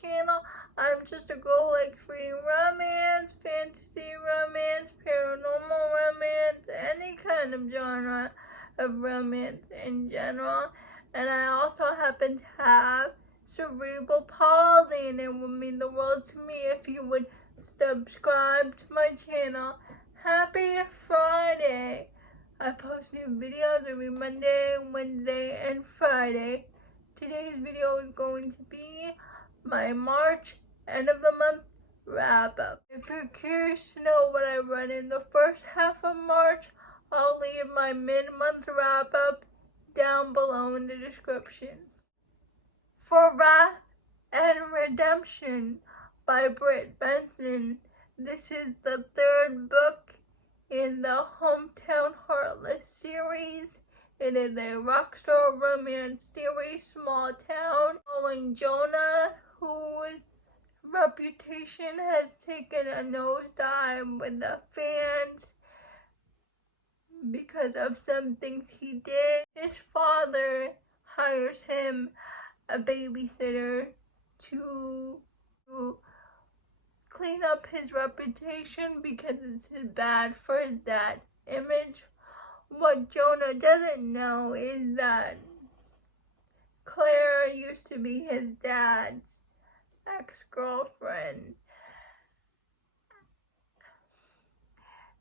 channel. I'm just a girl like reading romance, fantasy romance, paranormal romance, any kind of genre of romance in general. And I also happen to have cerebral palsy, and it would mean the world to me if you would subscribe to my channel. Happy Friday! I post new videos every Monday, Wednesday, and Friday. Today's video is going to be my March end of the month wrap up. If you're curious to know what I run in the first half of March, I'll leave my mid-month wrap up down below in the description. For Wrath and Redemption by Britt Benson, this is the third book in the Hometown Heartless series. It is a rockstar romance series, small town, following Jonah, whose reputation has taken a nosedive with the fans because of some things he did. His father hires him a babysitter to clean up his reputation because it's bad for his dad's image. What Jonah doesn't know is that Claire used to be his dad's ex-girlfriend.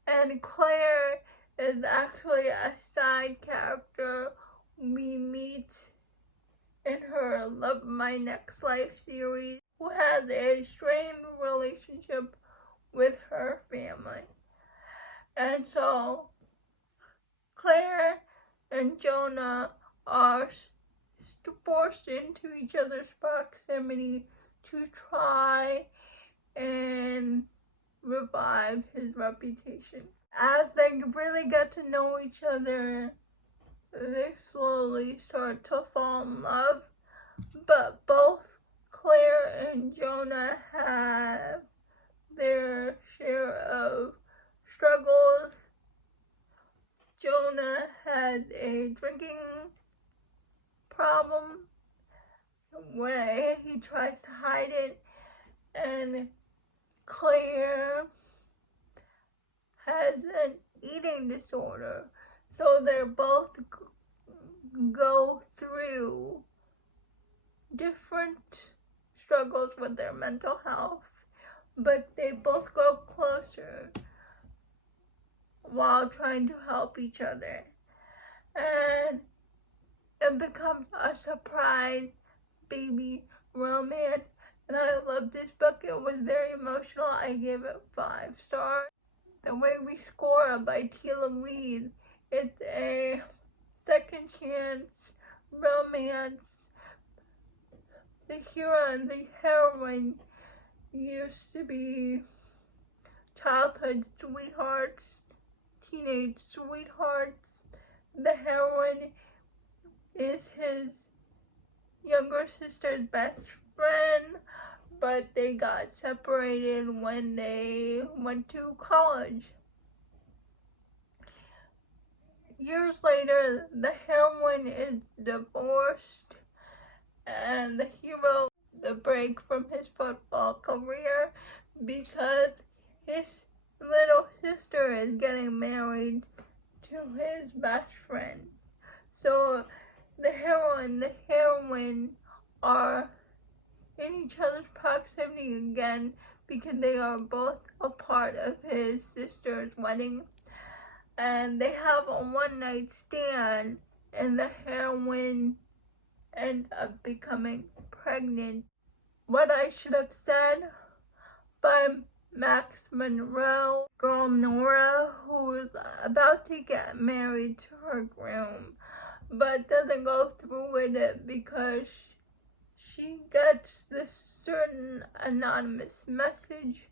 And Claire is actually a side character we meet in her Love My Next Life series, who has a strained relationship with her family. And so Claire and Jonah are forced into each other's proximity to try and revive his reputation. As they really get to know each other, they slowly start to fall in love, but both Claire and Jonah have their share of struggles. Jonah has a drinking problem where he tries to hide it, and Claire has an eating disorder. So they both go through different struggles with their mental health, but they both grow closer while trying to help each other. And it becomes a surprise baby romance, and I love this book. It was very emotional. I gave it 5 stars. The Way We Score by Tila Louise. It's a second chance romance. The hero and the heroine used to be childhood sweethearts, teenage sweethearts. The heroine is his younger sister's best friend, but they got separated when they went to college. Years later, the heroine is divorced, and the hero the break from his football career because his little sister is getting married to his best friend. So the hero and the heroine are in each other's proximity again because they are both a part of his sister's wedding. And they have a one-night stand, and the heroine ends up becoming pregnant. What I Should Have Said by Max Monroe. Girl Nora, who is about to get married to her groom, but doesn't go through with it because she gets this certain anonymous message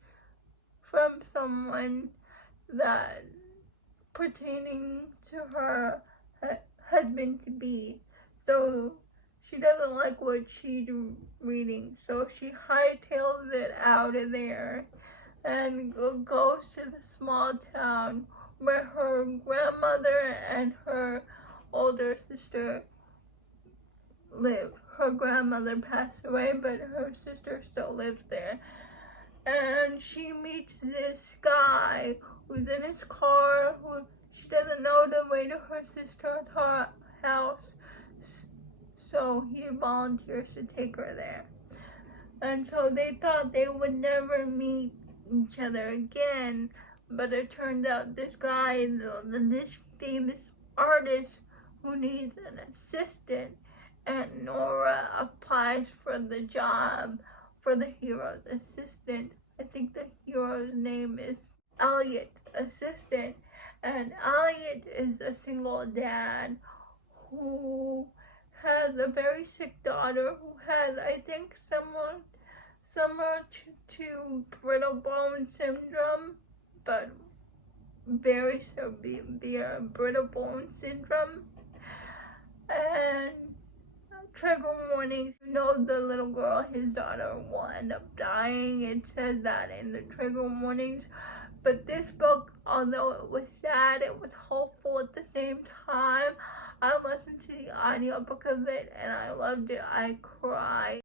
from someone that pertaining to her husband-to-be. So she doesn't like what she's reading, so she hightails it out of there and goes to the small town where her grandmother and her older sister live. Her grandmother passed away, but her sister still lives there. And she meets this guy who's in his car, who she doesn't know the way to her sister's house, so he volunteers to take her there. And so they thought they would never meet each other again, but it turns out this guy is this famous artist who needs an assistant, and Nora applies for the job for the hero's assistant. I think the hero's name is Elliot's assistant, and Elliot is a single dad who has a very sick daughter who has, I think, similar to brittle bone syndrome, but very severe brittle bone syndrome. And trigger warnings, you know, the little girl, his daughter, will end up dying. It says that in the trigger warnings. But this book, although it was sad, it was hopeful at the same time. I listened to the audiobook of it and I loved it. I cried.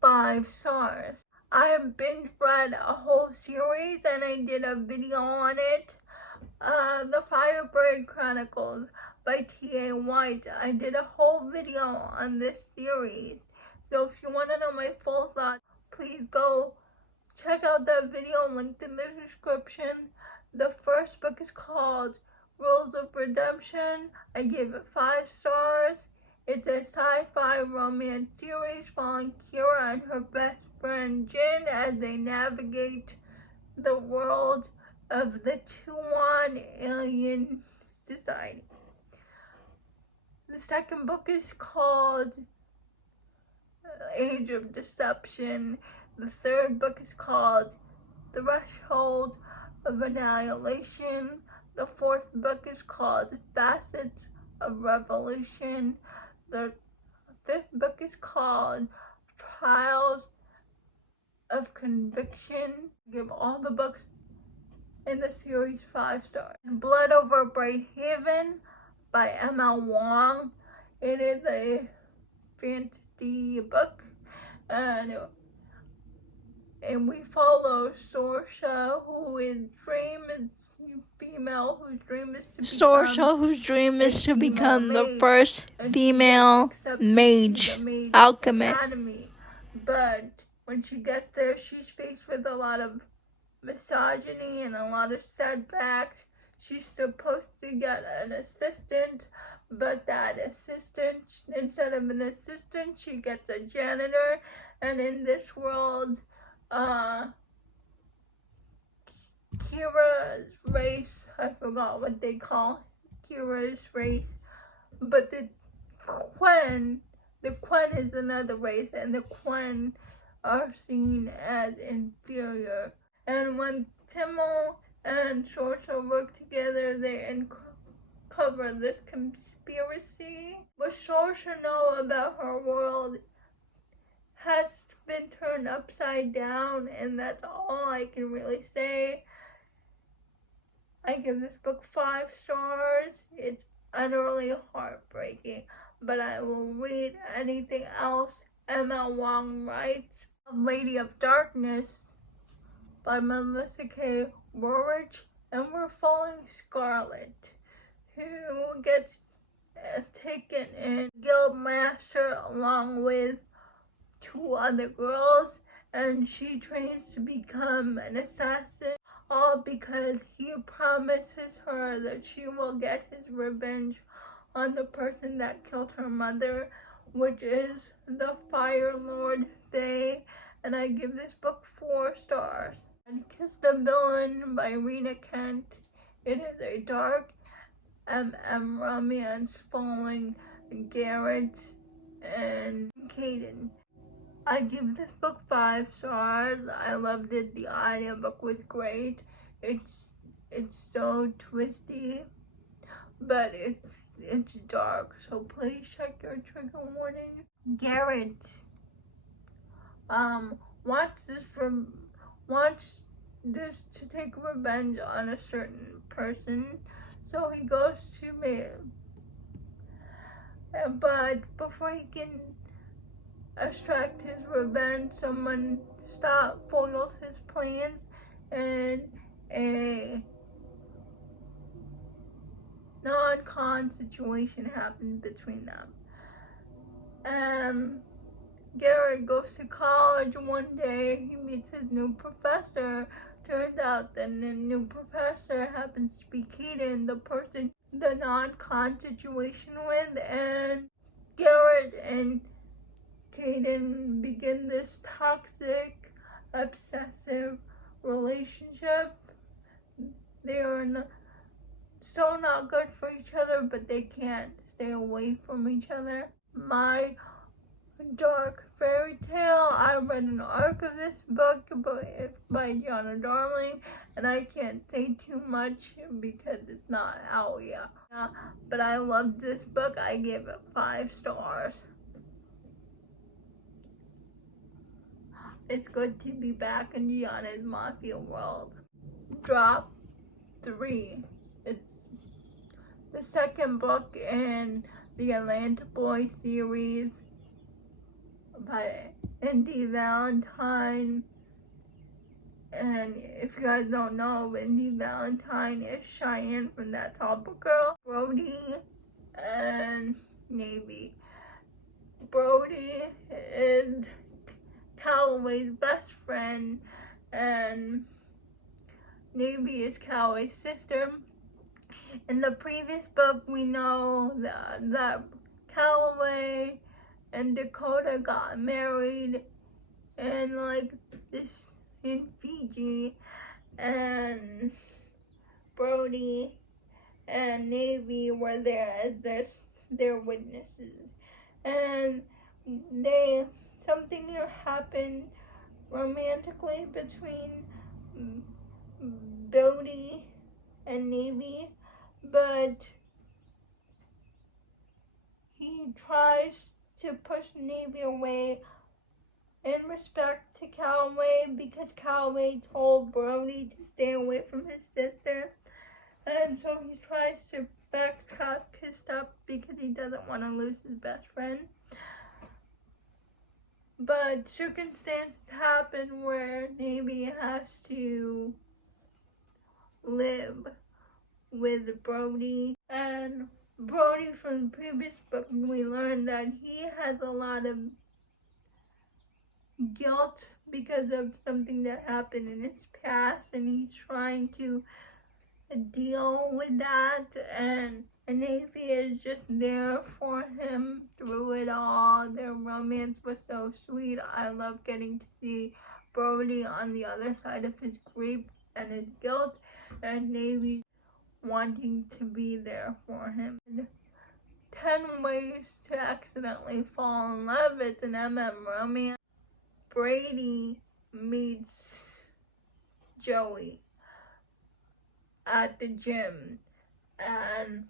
5 stars. I have binge read a whole series and I did a video on it. The Firebird Chronicles by T.A. White. I did a whole video on this series. So if you want to know my full thoughts, please go check out that video linked in the description. The first book is called Rules of Redemption. I gave it 5 stars. It's a sci-fi romance series following Kira and her best friend Jin as they navigate the world of the Tuan alien society. The second book is called Age of Deception. The third book is called Threshold of Annihilation. The fourth book is called Facets of Revolution. The fifth book is called Trials of Conviction. Give all the books in the series 5 stars. Blood Over Bright Haven by M.L. Wong. It is a fantasy book, and we follow Sorsha, whose dream is to become the first female mage alchemist. But when she gets there, she's faced with a lot of misogyny and a lot of setbacks. She's supposed to get an assistant, but that assistant, instead of an assistant, she gets a janitor. And in this world, Kira's race, I forgot what they call Kira's race, but the Quen is another race, and the Quen are seen as inferior. And when Timmel and Sorsha work together, they uncover this conspiracy. What Sorsha know about her world has been turned upside down, and that's all I can really say. I give this book 5 stars. It's utterly heartbreaking, but I will read anything else M.L. Wong writes. Lady of Darkness by Melissa K. Rorich, and we're following Scarlet, who gets taken in guild master along with 2 other girls, and she trains to become an assassin, all because he promises her that she will get his revenge on the person that killed her mother, which is the Fire Lord Faye. And I give this book 4 stars. And Kiss the Villain by Rena Kent. It is a dark romance following Garrett and Caden. I give this book 5 stars. I loved it. The audiobook was great. It's so twisty, but it's dark, so please check your trigger warning. Garrett wants this to take revenge on a certain person, so he goes to Maine. But before he can extract his revenge, someone foils his plans, and a non-con situation happens between them. Garrett goes to college one day. He meets his new professor. Turns out that the new professor happens to be Keaton, the person the non-con situation with, and Garrett and Keaton begin this toxic, obsessive relationship. They are not good for each other, but they can't stay away from each other. My dark fairy tale. I read an arc of this book by Gianna Darling, and I can't say too much because it's not out yet. But I loved this book. I gave it 5 stars. It's good to be back in Gianna's Mafia world. Drop 3. It's the second book in the Atlanta Boy series by Indy Valentine. And if you guys don't know, Indy Valentine is Cheyenne from That Tall Girl, Brody, and Navy. Brody is Calloway's best friend, and Navy is Calloway's sister. In the previous book, we know that Calloway and Dakota got married in Fiji, and Brody and Navy were there as their witnesses, and something here happened romantically between Brody and Navy, but he tries to push Navy away in respect to Calloway because Calloway told Brody to stay away from his sister, and so he tries to backtrack his stuff because he doesn't want to lose his best friend. But circumstances happen where Navy has to live with Brody, and Brody, from the previous book, we learned that he has a lot of guilt because of something that happened in his past, and he's trying to deal with that, and Navy is just there for him through it all. Their romance was so sweet. I love getting to see Brody on the other side of his grief and his guilt, and Navy wanting to be there for him. 10 Ways to Accidentally Fall in Love. It's an MM romance. Brady meets Joey at the gym, and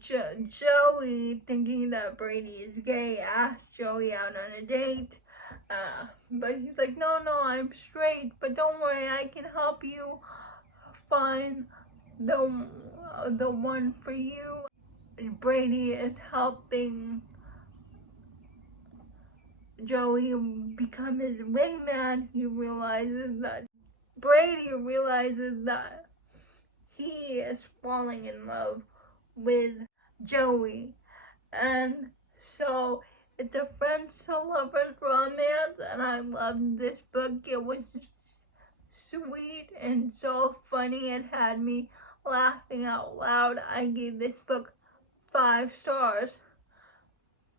Joey, thinking that Brady is gay, asks Joey out on a date, but he's like, no, I'm straight, but don't worry, I can help you find the one for you. Brady is helping Joey become his wingman. Brady realizes that he is falling in love with Joey, and so it's a friends to lovers romance, and I loved this book. It was sweet and so funny. It had me laughing out loud. I gave this book 5 stars.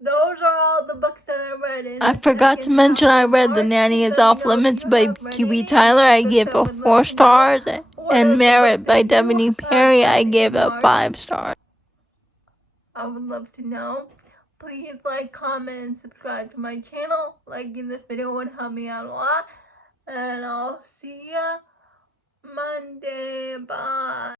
Those are all the books that I read. I forgot to mention I read The Nanny is Off Limits by Kiwi Tyler. I gave it 4 stars. And Merit by Devaney Perry. I gave it 5 stars. I would love to know. Please like, comment, and subscribe to my channel. Liking this video would help me out a lot. And I'll see ya